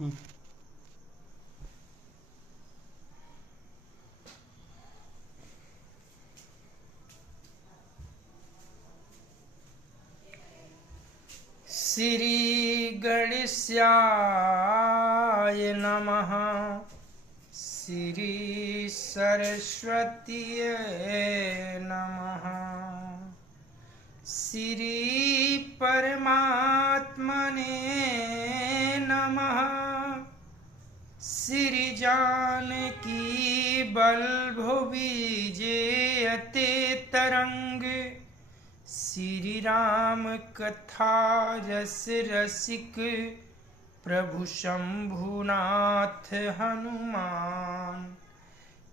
श्री गणेशाय नमः। श्री सरस्वतीये नमः। श्री परमात्मने नमः। श्री जानकी बल्लभविजयते तरंग। श्री राम कथा रस रसिक प्रभु शंभुनाथ हनुमान।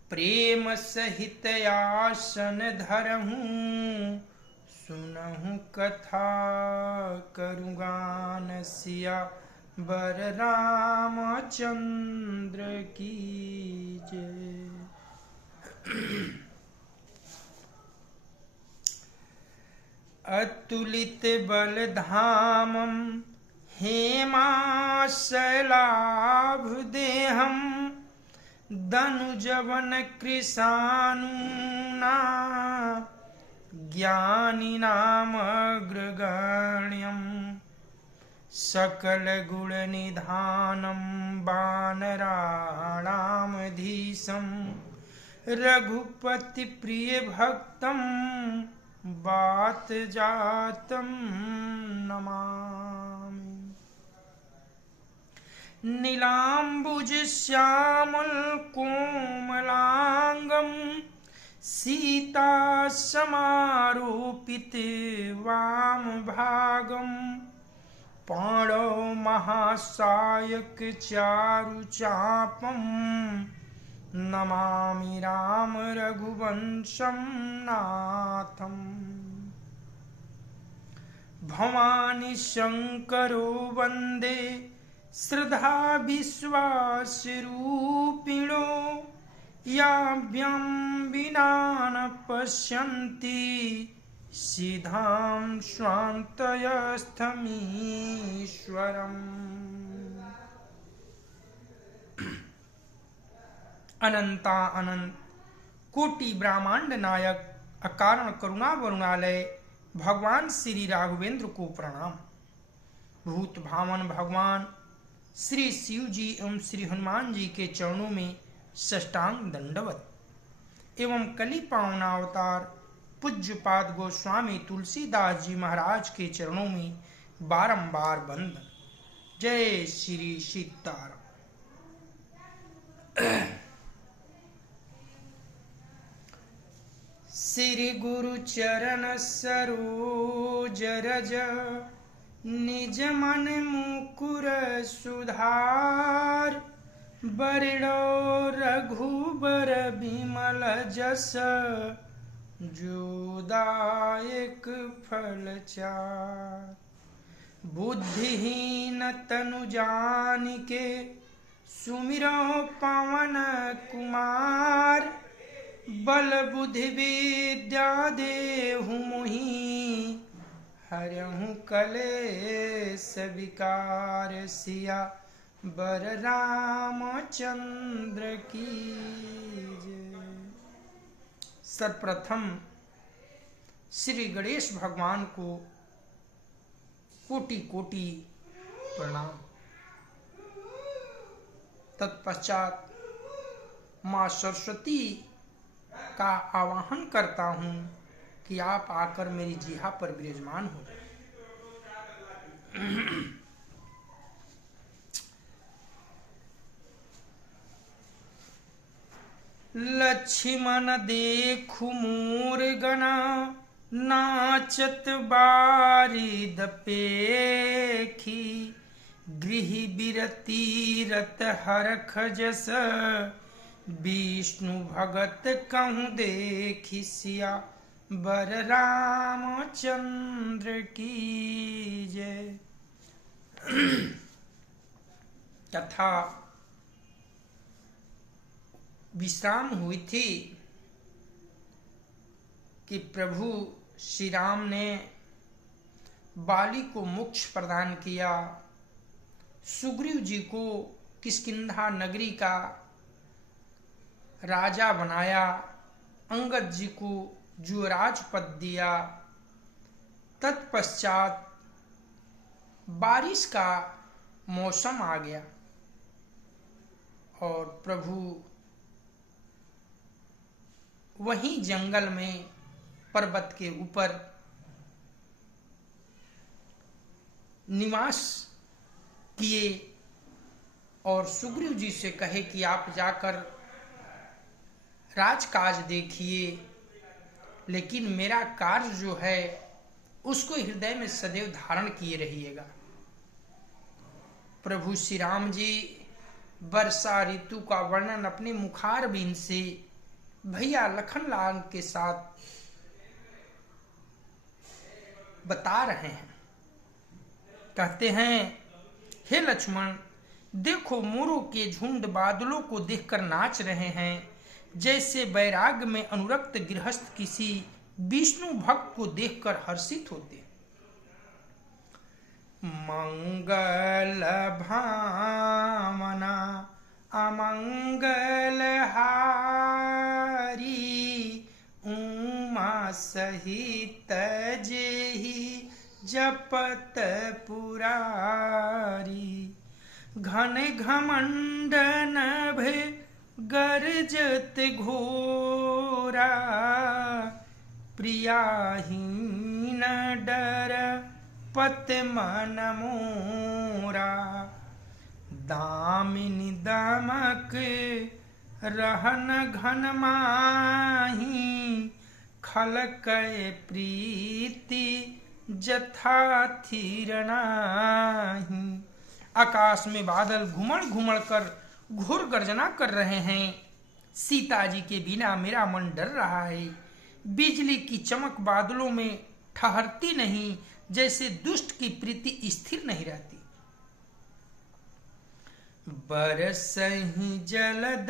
प्रेम सहित आसन धरहूँ सुनहु कथा करुगान। सिया बर रामचंद्र की जय। अतुलित बलधामं हेमाशलाभदेहं दनुजवन कृशानूना ज्ञानिनामग्रगण्यं सकलगुणनिधानं वानराणामधीशं रघुपतिप्रियभक्तं बात जातं नमामि। नीलाम्बुज श्यामल कोमलांगं सीता समारोपित वाम भागं। पाणौ महासायक चारु चापं नमामि राम रघुवंशं नाथम्। भवानी शंकरो वंदे श्रद्धा विश्वासरूपिणो। याभ्यां विना न पश्यन्ति सिद्धां स्वान्तयस्थमीश्वरम्। अनंता अनंत कोटि ब्रह्मांड नायक अकारण करुणा वरुणालय भगवान श्री राघवेंद्र को प्रणाम। भूत भावन भगवान श्री शिव जी एवं श्री हनुमान जी के चरणों में साष्टांग दंडवत एवं कली पावना अवतार पूज्यपाद गोस्वामी तुलसीदास जी महाराज के चरणों में बारंबार बंदन। जय श्री सीताराम। श्री गुरु चरण सरोज रज निज मन मुकुर सुधार। बरिणो रघुबर बिमल जस जोदायक फल चार। बुद्धिहीन तनु जानिके सुमिरो पवन कुमार। बल बुद्धि विद्या देहु मोहि हरहु कलेश विकार। सिया बर रामचंद्र की जय। सर्वप्रथम श्री गणेश भगवान को कोटि कोटि प्रणाम। तत्पश्चात माँ सरस्वती का आवाहन करता हूँ कि आप आकर मेरी जिह्वा पर विराजमान हो जाए। लक्ष्मण देखु मोर गना नाचत बारिद पेखी। गृह बिरती रत हरख जस विष्णु भगत कहूँ देखी। सिया बर रामचंद्र की जय। तथा विश्राम हुई थी कि प्रभु श्री राम ने बाली को मोक्ष प्रदान किया। सुग्रीव जी को किष्किंधा नगरी का राजा बनाया, अंगद जी को युवराज पद दिया। तत्पश्चात बारिश का मौसम आ गया और प्रभु वहीं जंगल में पर्वत के ऊपर निवास किए और सुग्रीव जी से कहे कि आप जाकर राजकाज देखिए, लेकिन मेरा कार्य जो है उसको हृदय में सदैव धारण किए रहिएगा। प्रभु श्री राम जी वर्षा ऋतु का वर्णन अपने मुखारबिंद से भैया लखनलाल के साथ बता रहे हैं। कहते हैं, हे लक्ष्मण, देखो मोरों के झुंड बादलों को देखकर नाच रहे हैं, जैसे वैराग्य में अनुरक्त गृहस्थ किसी विष्णु भक्त को देखकर हर्षित होते। मंगल भावना अमंगल हारी, उमा सहित जेहि जपत पुरारी। घन घमंड नभ गर्जत घोरा, प्रियाहीन डर पत मन मोरा। दामिनी दमक रहन घन माही, खलकै प्रीति जथा थीर नाही। आकाश में बादल घुमड़ घुमड़ कर घोर गर्जना कर रहे हैं। सीता जी के बिना मेरा मन डर रहा है। बिजली की चमक बादलों में ठहरती नहीं, जैसे दुष्ट की प्रीति स्थिर नहीं रहती। बरसहि जलद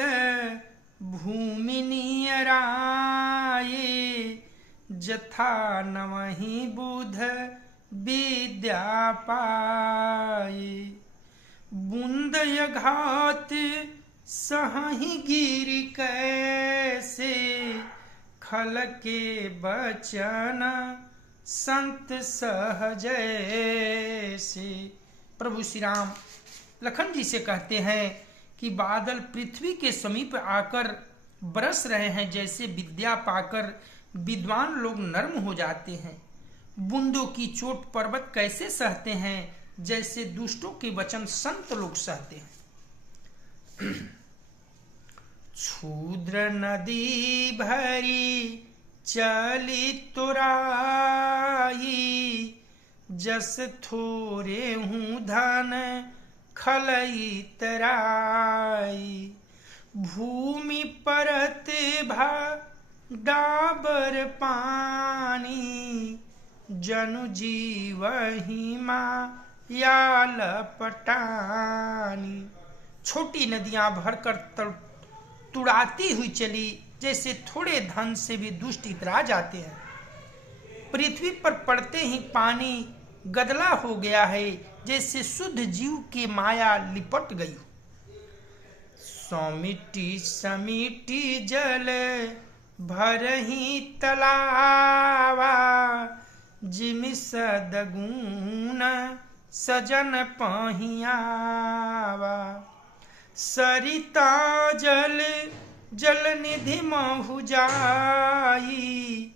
भूमि नियराये, जथा नवहि बुध विद्या पाये। बूंदय घात सहहि गिर कैसे, खल के बचन संत सहजय से। प्रभु श्री राम लखन जी से कहते हैं कि बादल पृथ्वी के समीप आकर बरस रहे हैं, जैसे विद्या पाकर विद्वान लोग नर्म हो जाते हैं। बूंदों की चोट पर्वत कैसे सहते हैं, जैसे दुष्टों के वचन संत लोग सहते हैं। क्षुद्र नदी भरी चली तुराई, जस थोरे हूँ धन खलई तराई। भूमि परत भा डाबर पानी, जनु जीवहि माया लपटानी। छोटी नदियां भरकर तुड़ाती हुई चली, जैसे थोड़े धन से भी दुष्ट इतरा जाते हैं। पृथ्वी पर पड़ते ही पानी गदला हो गया है, जैसे शुद्ध जीव की माया लिपट गई। समिटी समिटी जल भरही तलावा, जिमि सदगुण सजन पहियावा। सरिता जल जल निधि महु जाई,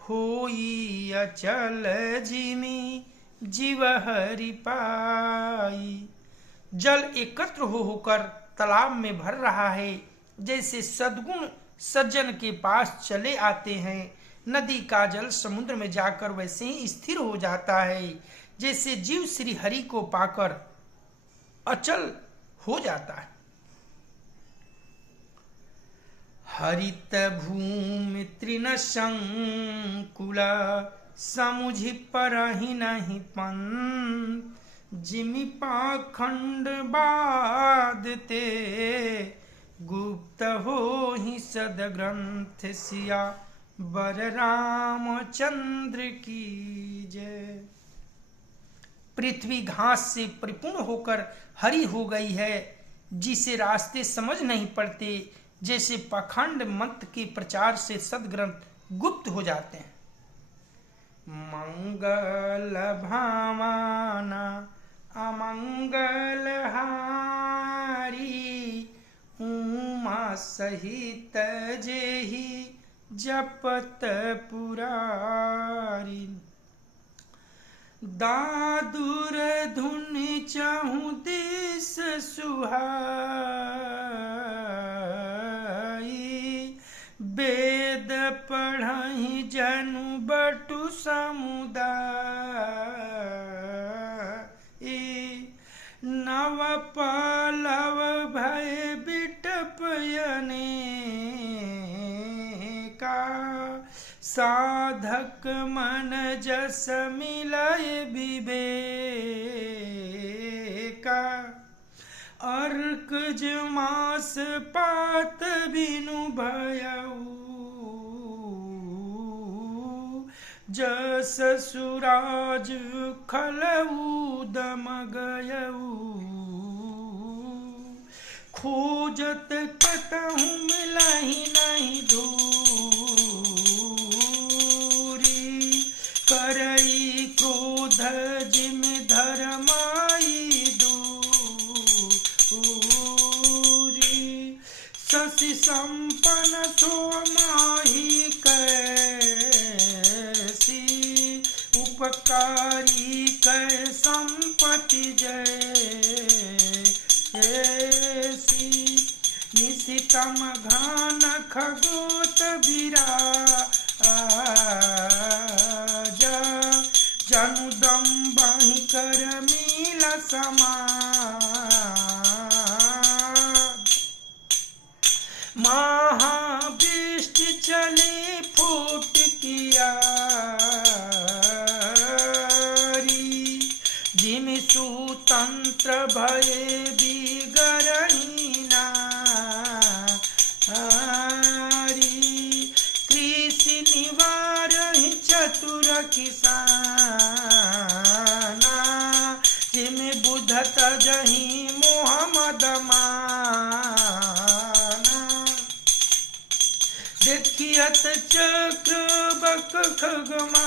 होई अचल जिमि जीव हरि पाई। जल एकत्र होकर तालाब में भर रहा है, जैसे सद्गुण सज्जन के पास चले आते हैं। नदी का जल समुद्र में जाकर वैसे ही स्थिर हो जाता है, जैसे जीव श्री हरि को पाकर अचल हो जाता है। हरित भूमि तृण संकुला, समुझि परहि नहीं पंत। जिमि पाखंड बादते, गुप्त हो ही सद ग्रंथ सिया बर रामचंद्र की जय। पृथ्वी घास से परिपूर्ण होकर हरी हो गई है, जिसे रास्ते समझ नहीं पड़ते, जैसे पाखंड मत के प्रचार से सदग्रंथ गुप्त हो जाते हैं। मंगल भावना अमंगल हारी, उमा सहित जेहि जपत पुरारी। दादुर धुन चहु दिस सुहाई, वेद पढ़हि जनु बटु समुदाय। नव पलव भय बिटपयने का, साधक मन जस मिलय विवेका। अर्कज मास पात बिनु भयऊ, जस सुराज खलऊ दम गयऊ। खोजत कतहु मिलहि नहीं दूरी, करई क्रोध जिम धर्माई दूरी। शशि संपन्न सो माही कैसी, उपकारी कै संपत्ति जैसी। निशितम घान खगोत विराजा, जनुदम बहि कर मिल समाज। महावृष्टि चली फूट कियारी, जिम सुतंत्र भये बिगरही नारी। कृषि निवारहि चतुर किसाना, जिम बुधत जहि मोहम्मद माना। देखियत चक्र बक खगमाई,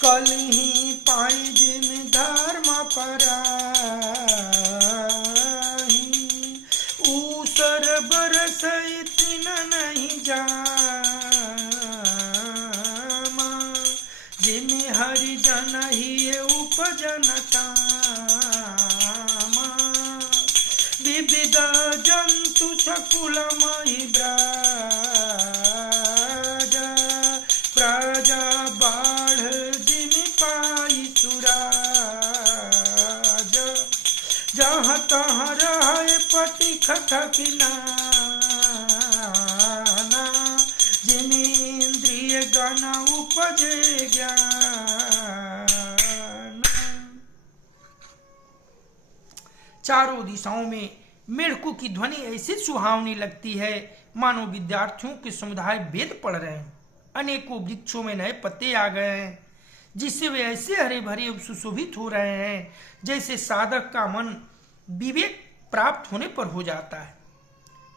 कलहि पाई जिन धर्म पराही। ऊसर बरसई तिन नहीं जामा, जिन हरिजन ही उपजन कामा। विविध जंतु सकुलमहि ब्राजा, प्रजा बाढ़ जिन पाई सुराज। जहाँ तहाँ रहे पति खठकिनाना, जिन इंद्रिय गण उपजे ज्ञान। चारों दिशाओं में मेढकों की ध्वनि ऐसी सुहावनी लगती है, मानो विद्यार्थियों के समुदाय वेद पढ़ रहे हैं। अनेकों वृक्षों में नए पत्ते आ गए हैं, जिससे वे ऐसे हरे भरे और सुशोभित हो रहे हैं, जैसे साधक का मन विवेक प्राप्त होने पर हो जाता है।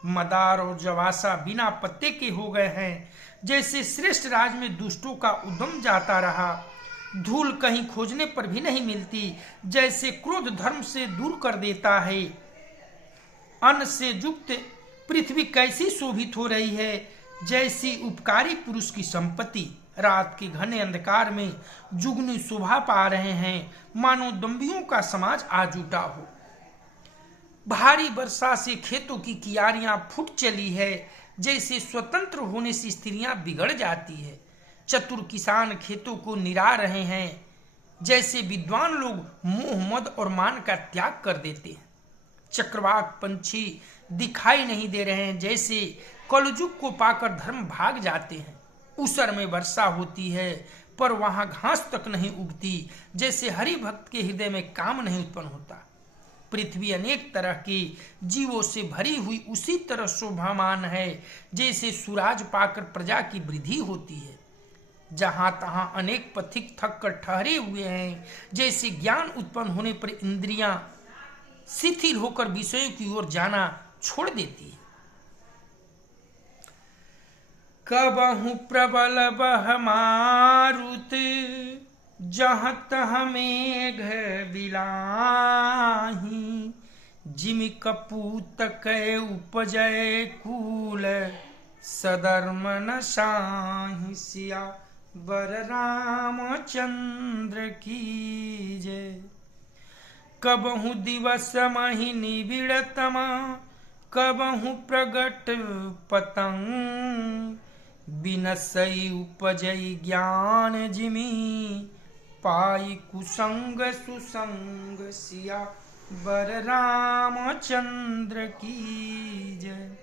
मदार और जवासा बिना पत्ते के हो गए हैं, जैसे श्रेष्ठ राज में दुष्टों का उद्यम जाता रहा। धूल कहीं खोजने पर भी नहीं मिलती, जैसे क्रोध धर्म से दूर कर देता है। अन्न से युक्त पृथ्वी कैसी शोभित हो रही है, जैसी उपकारी पुरुष की संपत्ति। रात के घने अंधकार में जुगनू शोभा पा रहे हैं, मानो दंभियों का समाज आ जुटा हो। भारी वर्षा से खेतों की कियारियां फूट चली है, जैसे स्वतंत्र होने से स्त्रियां बिगड़ जाती है। चतुर किसान खेतों को निरा रहे हैं, जैसे विद्वान लोग मोह मद और मान का त्याग कर देते हैं। चक्रवाक पंछी दिखाई नहीं दे रहे हैं, जैसे कलयुग को पाकर धर्म भाग जाते हैं। उसर में वर्षा होती है, पर वहां घास तक नहीं उगती, जैसे हरि भक्त के हृदय में काम नहीं उत्पन्न होता। पृथ्वी अनेक तरह के जीवों से भरी हुई उसी तरह शोभामान है, जैसे सूरज पाकर प्रजा की वृद्धि होती है। जहां तहां अनेक पथिक थक कर ठहरे हुए हैं, जैसे ज्ञान उत्पन्न होने पर इंद्रियां शिथिल होकर विषयों की ओर जाना छोड़ देती है। कबहु प्रबल बह मारुत, जहाँ तह मेघ बिलाही, जिमि कपूत कै उपजय कूल, सधर्म न साहि सिया बर रामचंद्र की जय। कबहु दिवस महि निबिड़तम, कबहु प्रगट पतंग, बिनसई उपजई ज्ञान जिमि, पाई कुसंग सुसंग सिया बर रामचंद्र की जय।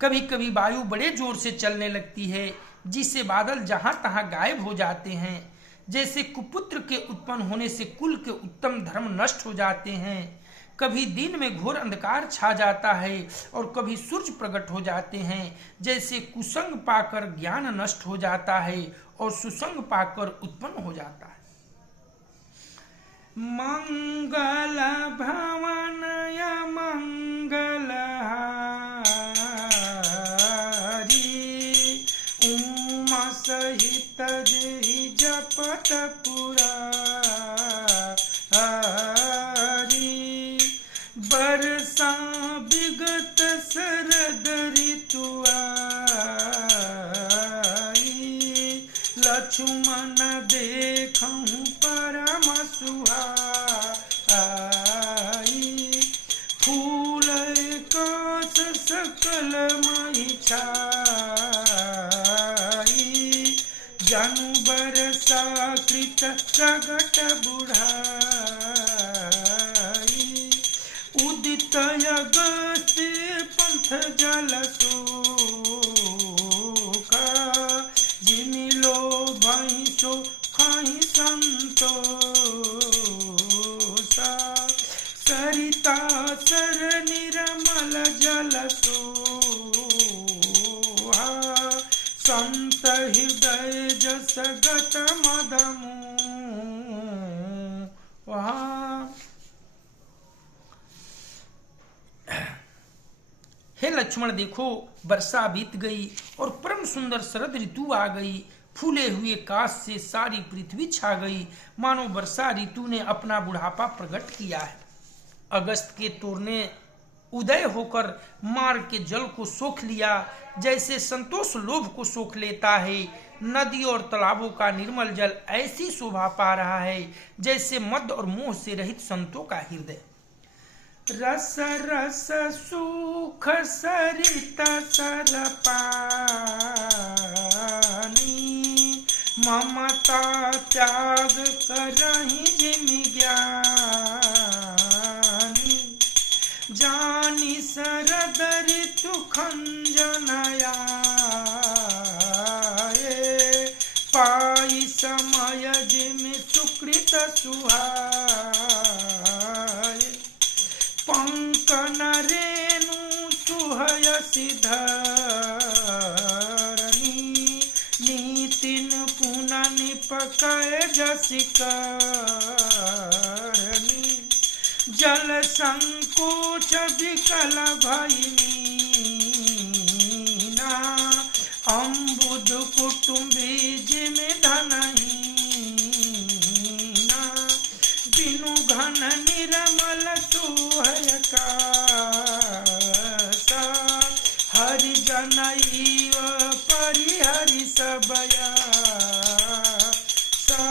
कभी कभी वायु बड़े जोर से चलने लगती है, जिससे बादल जहां तहां गायब हो जाते हैं। जैसे कुपुत्र के उत्पन्न होने से कुल के उत्तम धर्म नष्ट हो जाते हैं। कभी दिन में घोर अंधकार छा जाता है और कभी सूर्य प्रकट हो जाते हैं। जैसे कुसंग पाकर ज्ञान नष्ट हो जाता है और सुसंग पाकर उत्पन्न हो जाता है। मंगल भवन या मंगल सहित जेहि जपत पुरारी, बरसा विगत शरद ऋतु आई, लक्ष्मण देखहु परम सुहाई, फूल कास सकल महि जनु बरसा कृत प्रगट बुढ़ाई, उदित अगस्त्य पंथ जल सोखा, जिमि लोभहि सो खाहि संतोषा, सरिता सर निर्मल जल सोहा, संत हृदय जस गत मदमु। हे लक्ष्मण देखो, वर्षा बीत गई और परम सुंदर शरद ऋतु आ गई। फूले हुए काश से सारी पृथ्वी छा गई, मानो वर्षा ऋतु ने अपना बुढ़ापा प्रकट किया है। अगस्त के तोरने उदय होकर मार्ग के जल को सोख लिया, जैसे संतोष लोभ को सोख लेता है। नदी और तालाबों का निर्मल जल ऐसी शोभा पा रहा है जैसे मद और मोह से रहित संतों का हृदय। रस रस सुख सरिता सर पानी, ममता त्याग करहि जिमि ज्ञानी, जानी शरद ऋतु खंजनया, पाई समय जिमि सुकृत सुहाय, पंकन रेणु सुहयसि धरणी, नीतिन पुन निपकय जसि करणी, जल संकोच विकल भइनीना, अम्बुद कुटुम्बी जिमि धनहीना, बिनु घन निर्मल सुहय कासा, हरिजन इव परिहरि सबया सा,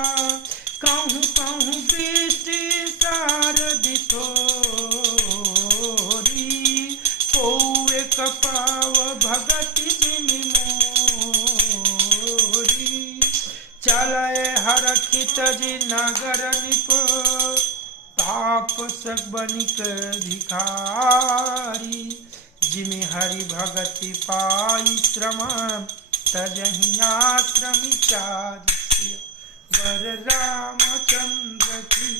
कहूँ कहूँ वृष्टि शारदि थोरी, कौए कपाव भगति जिमि मोरी, चलय हरखित जि नगर निप, तापस बनिक भिखारी, जिमि हरि भगति पाई श्रम, तजहि आश्रमि चारि, वर रामचंद्र की।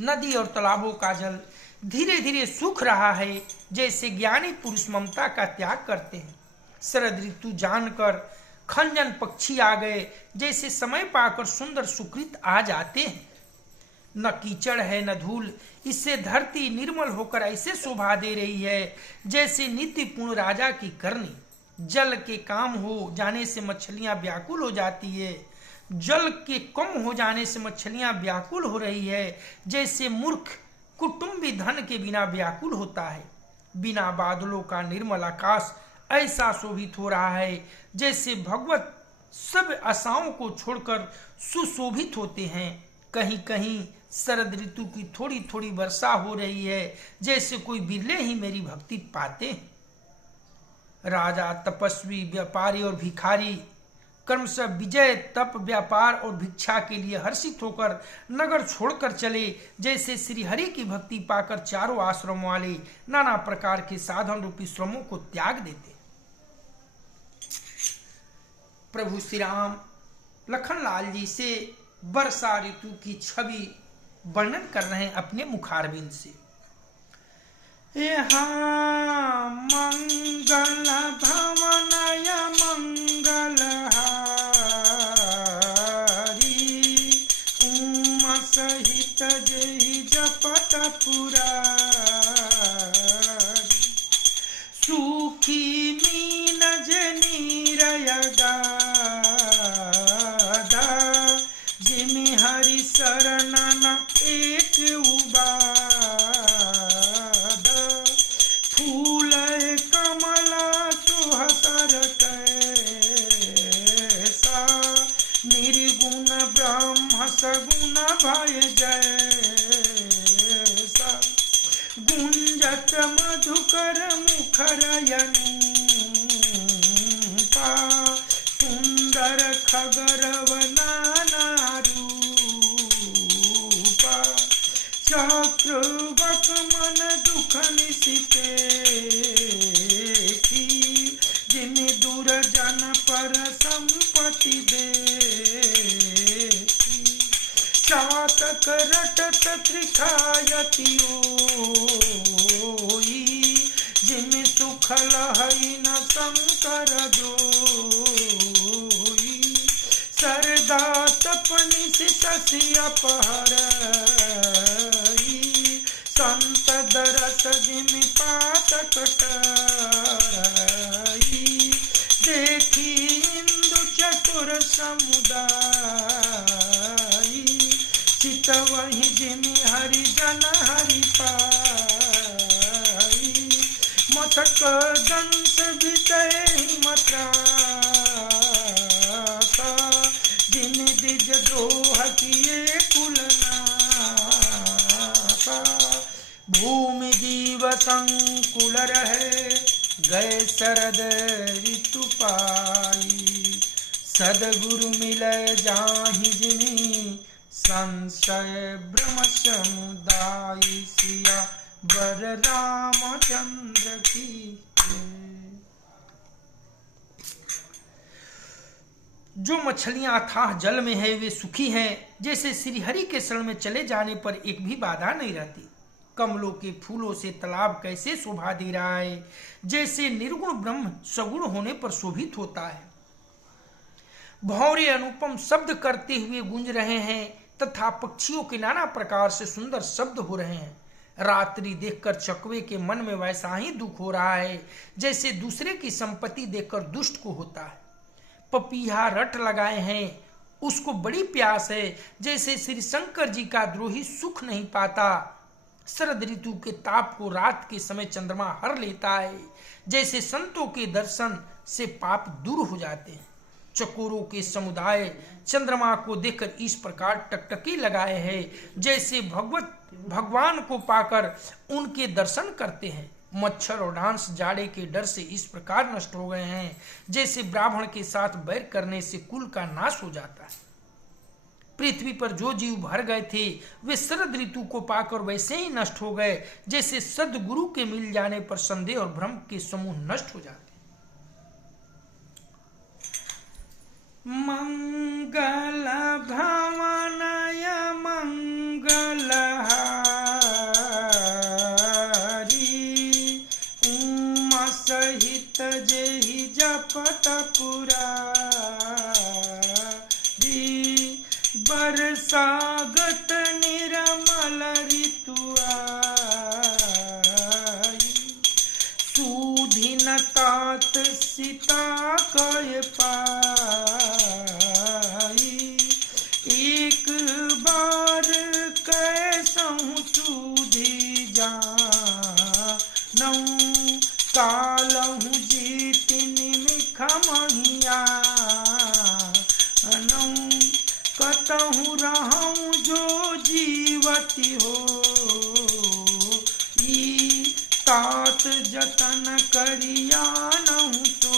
नदी और तालाबों का जल धीरे धीरे सूख रहा है, जैसे ज्ञानी पुरुष ममता का त्याग करते हैं। शरद ऋतु जानकर खंजन पक्षी आ गए, जैसे समय पाकर सुंदर सुकृत आ जाते हैं। न कीचड़ है न धूल, इससे धरती निर्मल होकर ऐसे शोभा दे रही है जैसे नीति पूर्ण राजा की करनी। जल के काम हो जाने से मछलियां व्याकुल हो जाती है, जल के कम हो जाने से मछलियां व्याकुल हो रही है, जैसे मूर्ख कुटुंबी धन के बिना व्याकुल होता है। बिना बादलों का निर्मल आकाश ऐसा शोभित हो रहा है जैसे भगवत सब आशाओं को छोड़कर सुशोभित होते हैं। कहीं कहीं शरद ऋतु की थोड़ी थोड़ी वर्षा हो रही है, जैसे कोई बिरले ही मेरी भक्ति पाते हैं। राजा, तपस्वी, व्यापारी और भिखारी क्रमशः विजय, तप, व्यापार और भिक्षा के लिए हर्षित होकर नगर छोड़कर चले, जैसे श्री हरि की भक्ति पाकर चारों आश्रमों वाले नाना प्रकार के साधन रूपी श्रमों को त्याग देते। प्रभु श्री राम लखनलाल जी से वर्षा ऋतु की छवि वर्णन कर रहे हैं अपने मुखारबिंद से। यहाँ मंगल भवनय मंगल हारी, उमा सहित जय जपत पुरारी। सुखी मीन जनीरय गादा, जिमि हरि शरण न एक उबाद। फूल कमला सुहसर कैसा, निर्गुण ब्रह्म सगुण भय जैसा। गुंजत मधुकर मुखर अनूपा, सुंदर खगरव नाना रूपा। चक्रवक मन दुख निशिते की, जिमि दुर्जन पर संपत्ति देखी। चातक रटत त्रिखायति ओई, जिमि सुख लहई न शंकर दोई। सरदा तपनि शशि अपहरई, संत दरस जिमि पातक टरई। देखी इंदु चतुर समुदायी, चित वही जिमि हरिजन हरि पाई। मथक दंश वितय मत्रासा, जिन द्विज द्रोह किए कुलनासा। भूमि जीव संकुल रहे, गए शरद ऋतु पाई। सदगुरु मिलय जाहि जिनि, संशय भ्रम समुदायी। सिया वर रामचंद्र की जय। जो मछलियां अथाह जल में है वे सुखी हैं, जैसे श्री हरि के शरण में चले जाने पर एक भी बाधा नहीं रहती। कमलों के फूलों से तालाब कैसे शोभा दे रहा है, जैसे निर्गुण ब्रह्म सगुण होने पर शोभित होता है। भौरे अनुपम शब्द करते हुए गूंज रहे हैं तथा पक्षियों के नाना प्रकार से सुंदर शब्द हो रहे हैं। रात्रि देखकर चकवे के मन में वैसा ही दुख हो रहा है जैसे दूसरे की संपत्ति देखकर दुष्ट को होता है। पपीहा रट लगाए हैं, उसको बड़ी प्यास है, जैसे श्री शंकर जी का द्रोही सुख नहीं पाता। शरद ऋतु के ताप को रात के समय चंद्रमा हर लेता है, जैसे संतों के दर्शन से पाप दूर हो जाते हैं। चकोरों के समुदाय चंद्रमा को देखकर इस प्रकार टकटकी लगाए हैं, जैसे भगवान को पाकर उनके दर्शन करते हैं। मच्छर और डांस जाड़े के डर से इस प्रकार नष्ट हो गए हैं, जैसे ब्राह्मण के साथ बैर करने से कुल का नाश हो जाता है। पृथ्वी पर जो जीव भर गए थे वे शरद ऋतु को पाकर वैसे ही नष्ट हो गए, जैसे सद्गुरु के मिल जाने पर संदेह और भ्रम के समूह नष्ट हो जाते। मंगल भवनय मंगल हारी, उमा सहित जेहि जपत पुरारी। सुग्रीवती हो तात जतन करिया नहु तो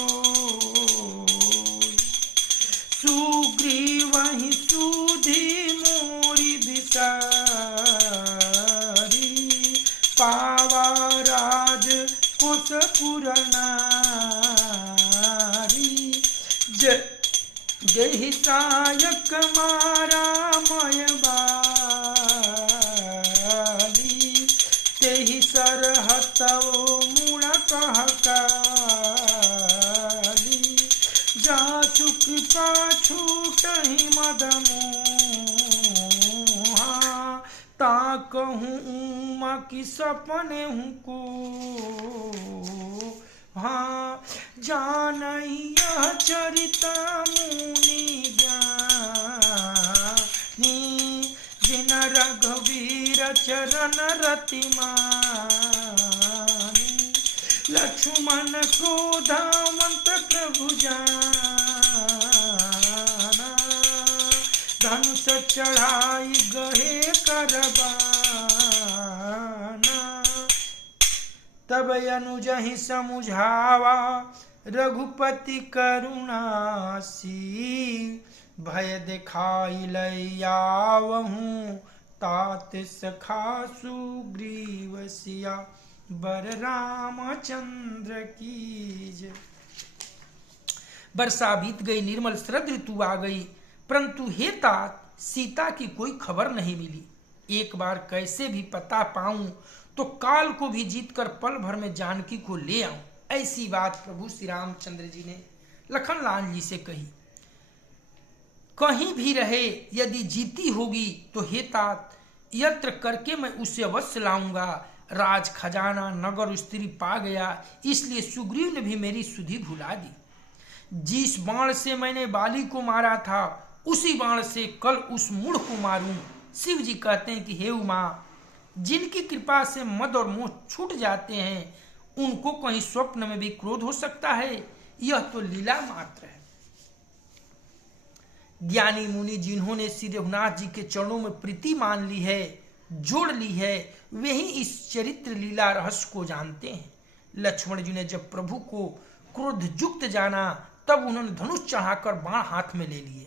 सुग्रीवहि सुधि मोरि बिसारी पावा राज कुशपुर नारी जहि सायक मारा मय बाली तेहि सरहतव मूढ़ कहकाली जासु कृपा छूटहि मद मोहा ता कहूँ उमा की सपने हूँ को हाँ जानहि यह चरिता मुनि ज्ञानी जिन रघुवीर चरण रति मानी लक्ष्मण क्रोधावंत प्रभु जाना धनुष चढ़ाई गहे करबाना तब अनुजहि समुझावा रघुपति करुणासी भय दिखाई लयावहूँ तात सखा सुग्रीव सिया बर रामचंद्र की जय। वर्षा बीत गई, निर्मल शरद ऋतु आ गई, परंतु हे तात सीता की कोई खबर नहीं मिली। एक बार कैसे भी पता पाऊं तो काल को भी जीतकर पल भर में जानकी को ले आऊं। ऐसी बात प्रभु श्री रामचंद्र जी ने लखन लाल जी से कही। कहीं भी रहे यदि जीती होगी तो हे तात यत्र करके मैं उसे अवश्य लाऊंगा। राज खजाना नगर स्त्री पा गया, इसलिए सुग्रीव ने भी मेरी सुधि भुला दी। जिस बाण से मैंने बाली को मारा था उसी बाण से कल उस मूढ़ को मारूं। शिव जी कहते हैं कि हे उमा, जिनकी कृपा से मद और मोह छूट जाते हैं उनको कहीं स्वप्न में भी क्रोध हो सकता है? यह तो लीला मात्र है। ज्ञानी मुनि जिन्होंने श्री रघुनाथ जी के चरणों में प्रीति मान ली है, जोड़ ली है, वे ही इस चरित्र लीला रहस्य को जानते हैं। लक्ष्मण जी ने जब प्रभु को क्रोध युक्त जाना तब उन्होंने धनुष चढ़ाकर बाण हाथ में ले लिए।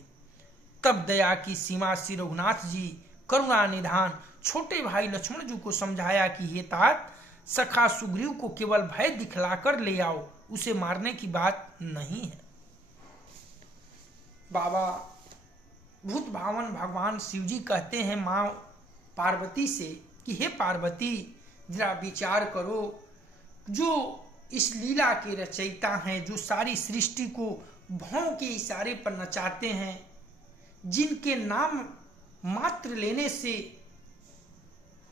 तब दया की सीमा श्री रघुनाथ जी करुणा निधान छोटे भाई लक्ष्मण जी को समझाया कि हे तात सखा सुग्रीव को केवल भय दिखलाकर ले आओ, उसे मारने की बात नहीं है। बाबा भूत भावन भगवान शिव जी कहते हैं माँ पार्वती से कि हे पार्वती जरा विचार करो, जो इस लीला के रचयिता हैं, जो सारी सृष्टि को भौं के इशारे पर नचाते हैं, जिनके नाम मात्र लेने से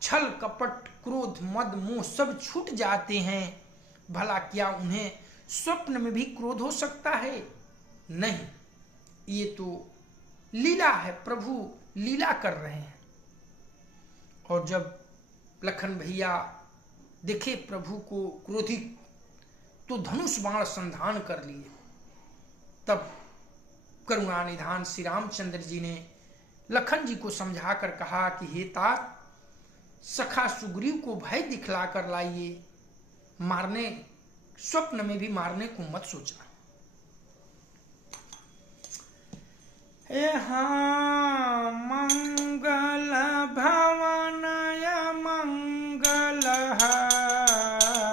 छल कपट क्रोध मद मोह सब छूट जाते हैं, भला क्या उन्हें स्वप्न में भी क्रोध हो सकता है? नहीं, ये तो लीला है, प्रभु लीला कर रहे हैं। और जब लखन भैया देखे प्रभु को क्रोधित तो धनुष बाण संधान कर लिए। तब करुणा निधान श्री रामचंद्र जी ने लखन जी को समझाकर कहा कि हे तात सखा सुग्रीव को भय दिखलाकर लाइए, मारने स्वप्न में भी मारने को मत सोचना। यहाँ मंगल भवनय मंगल हारी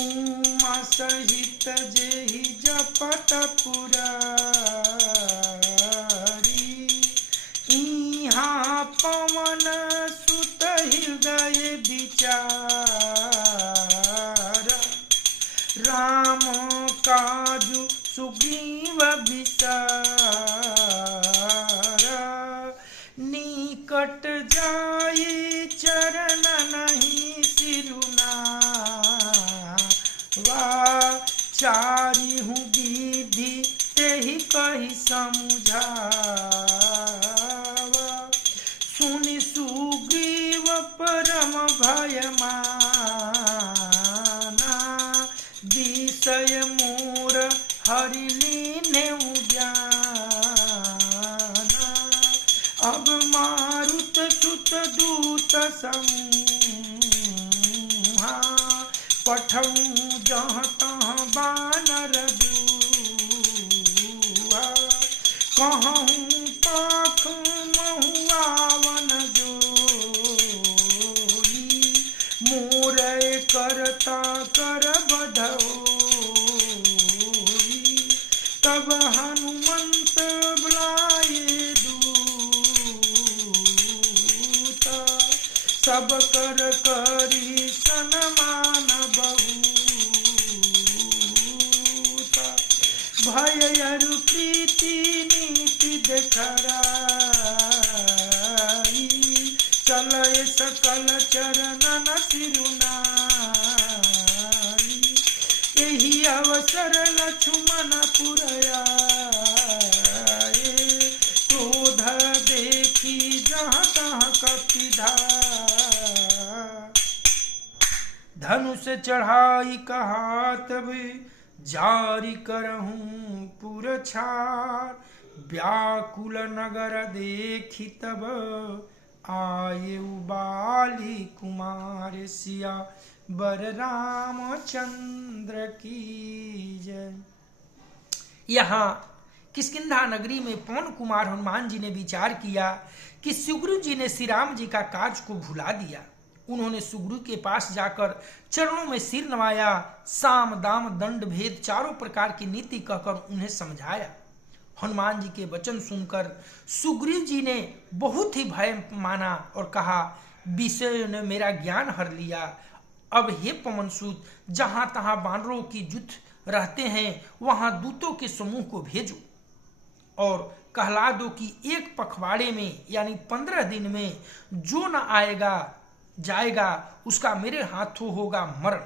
उमा सहित जेहि जपत पुरारी यहाँ पवन सुत हृदय विचार राम काजु सुग्रीव विचार निकट जाए चरण नहीं सिरुना वा चारी हूँ विधि तेहि कही समझावा सुनि सुग्रीव परम भय माना विषय मोर हरि लीने जाना अब मारुत सुत दूत समूहा पठऊ जहाँ तहाँ बानर दूहा कहूँ पाख महुआवन जोई मोरे करता कर बधोई तब हनुमंत बुलाए दूता सब कर करी सनमान बहुता भय अरु प्रीति नीति देखराई चलय सकल चरणन सिरुनाई यही अवसर लक्ष्मण पुरयाए क्रोध देखी जहाँ तहाँ कपिधा धनुष चढ़ाई कहा तब जारी करहूँ पुरछार व्याकुल नगर देखी तब आये उबाली कुमार सिया बर रामचंद्र की जय। यहाँ किष्किंधा नगरी में पवन कुमार हनुमान जी ने विचार किया कि सुग्रीव जी ने श्री राम जी का कार्य को भुला दिया। उन्होंने सुग्रीव के पास जाकर चरणों में सिर नवाया, साम दाम दंड भेद चारों प्रकार की नीति कहकर उन्हें समझाया। हनुमान जी के वचन सुनकर सुग्रीव जी ने बहुत ही भय माना और कहा, विषय ने मेरा ज्ञान हर लिया। अब हे पवनसुत, जहां तहां बानरों की जुट रहते हैं वहां दूतों के समूह को भेजो और कहला दो कि एक पखवाड़े में यानी 15 दिन में जो न आएगा जाएगा उसका मेरे हाथों होगा मरण।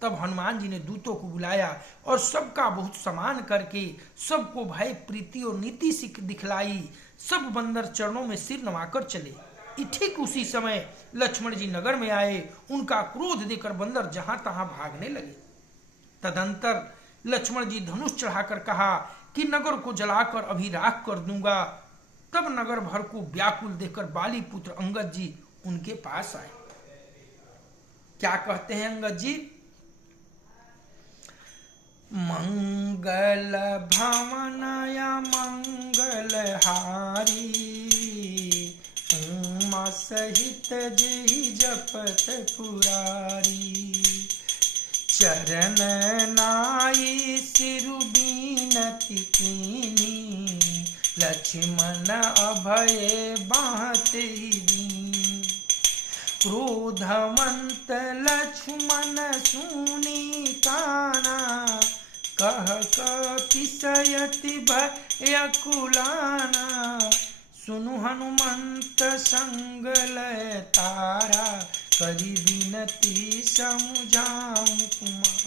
तब हनुमान जी ने दूतों को बुलाया और सबका बहुत सम्मान करके सबको भय प्रीति और नीति सिख दिखलाई। सब बंदर चरणों में सिर नवाकर चले। ठीक उसी समय लक्ष्मण जी नगर में आए। उनका क्रोध देकर बंदर जहां तहां भागने लगे। तदंतर लक्ष्मण जी धनुष चढ़ाकर कहा कि नगर को जलाकर अभी राख कर दूंगा। तब नगर भर को व्याकुल देखकर बाली पुत्र अंगद जी उनके पास आए। क्या कहते हैं अंगद जी? मंगल भवनया मंगलहारी उमा सहित जेहि जपत पुरारी चरण नाई सिरु बीनति कीनी लक्ष्मण अभय बाहते दीन क्रोधवंत लक्ष्मण सुनी काना कह कपिसयति भयकुलाना सुनु हनुमंत संग लय तारा करी बिनती समुझाऊं कुमार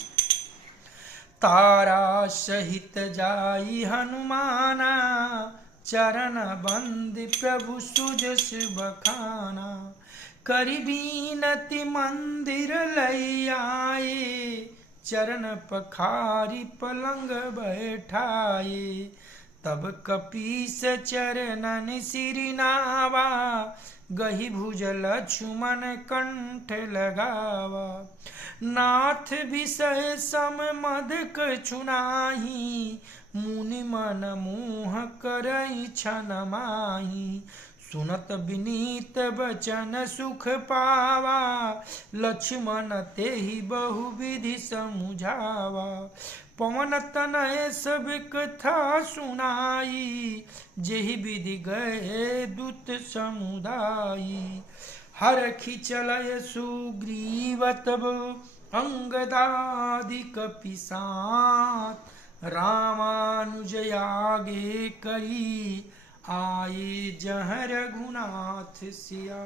तारा सहित जाई हनुमाना चरण बंद प्रभु सुजस बखाना करी बीनती मंदिर लई आए चरण पखारी पलंग बैठाए तब कपीस चरणन सिरि नावा गही भुज लक्ष्मण कंठ लगावा नाथ विषय सम मद कछुनाही मुनि मन मोह करई छन माही सुनत विनीत बचन सुख पावा लक्ष्मण तेहि बहुविधि समुझावा पवन तनय सब कथा सुनाई जेहि विधि गए दूत समुदायी हर खिचलय सुग्रीव तब अंगदादि कपिसात रामानुजयागे करी आए जहाँ रघुनाथ सिया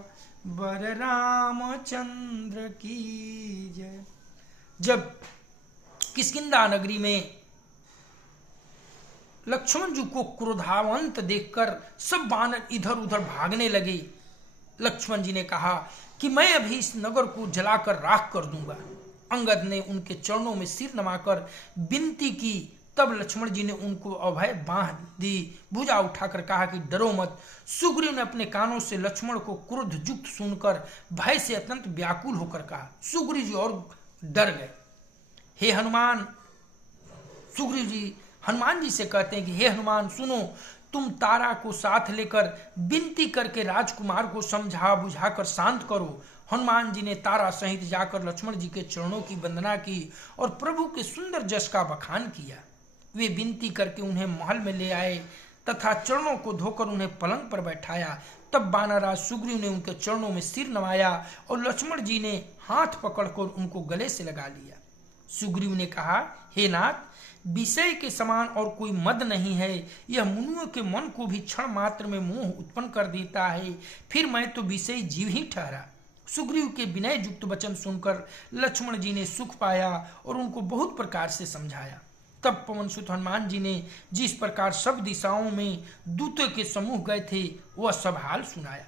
बर रामचंद्र की जय। जब किष्किंधा नगरी में लक्ष्मण जी को क्रोधावंत देखकर सब बानर इधर उधर भागने लगे। लक्ष्मण जी ने कहा कि मैं अभी इस नगर को जलाकर राख कर दूंगा। अंगद ने उनके चरणों में सिर नवाकर विनती की तब लक्ष्मण जी ने उनको अभय बांह दी, भुजा उठाकर कहा कि डरो मत। सुग्रीव ने अपने कानों से लक्ष्मण को क्रोध युक्त सुनकर भय से अत्यंत व्याकुल होकर कहा। सुग्रीव जी और डर गए। हे हनुमान, सुग्रीव जी हनुमान जी से कहते हैं कि हे हनुमान सुनो, तुम तारा को साथ लेकर विनती करके राजकुमार को समझा बुझाकर शांत करो। हनुमान जी ने तारा सहित जाकर लक्ष्मण जी के चरणों की वंदना की और प्रभु के सुंदर जश का बखान किया। वे विनती करके उन्हें महल में ले आए तथा चरणों को धोकर उन्हें पलंग पर बैठाया। तब वानरराज सुग्रीव ने उनके चरणों में सिर नवाया और लक्ष्मण जी ने हाथ पकड़कर उनको गले से लगा लिया। सुग्रीव ने कहा, हे नाथ, विषय के समान और कोई मद नहीं है। यह मुनियों के मन को भी क्षण मात्र में मोह उत्पन्न कर देता है। फिर मैं तो विषय जीव ही ठहरा। सुग्रीव के विनय युक्त वचन सुनकर लक्ष्मण जी ने सुख पाया और उनको बहुत प्रकार से समझाया। तब पवनसुत हनुमान जी ने जिस प्रकार सब दिशाओं में दूतों के समूह गए थे वह सब हाल सुनाया।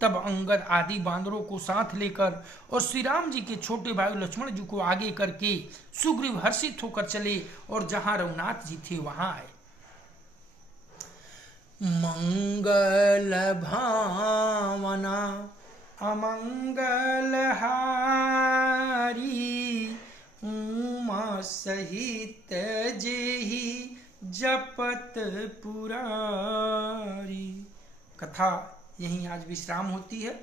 तब अंगद आदि बांदरों को साथ लेकर और श्री राम जी के छोटे भाई लक्ष्मण जी को आगे करके सुग्रीव हर्षित होकर चले और जहां रघुनाथ जी थे वहां आए। मंगल भावना अमंगल हारी, उमा सहित जेहि जपत पुरारी। कथा यहीं आज विश्राम होती है।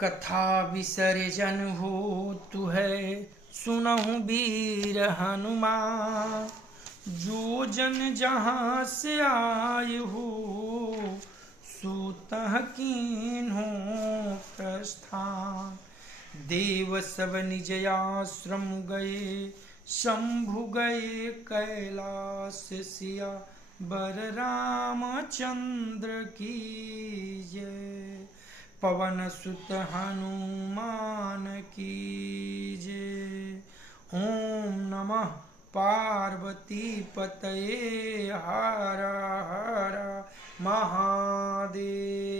कथा विसर्जन होतु है, सुनहु वीर हनुमान। जो जन जहाँ से आए हो, सो तह कीन्हो प्रस्थान। देव सब निज आश्रम गए, शंभु गए कैलाश सिया। बर रामचंद्र की जय, पवन सुत हनुमान की जय। ओम नमः पार्वती पतये, हर हर महादेव।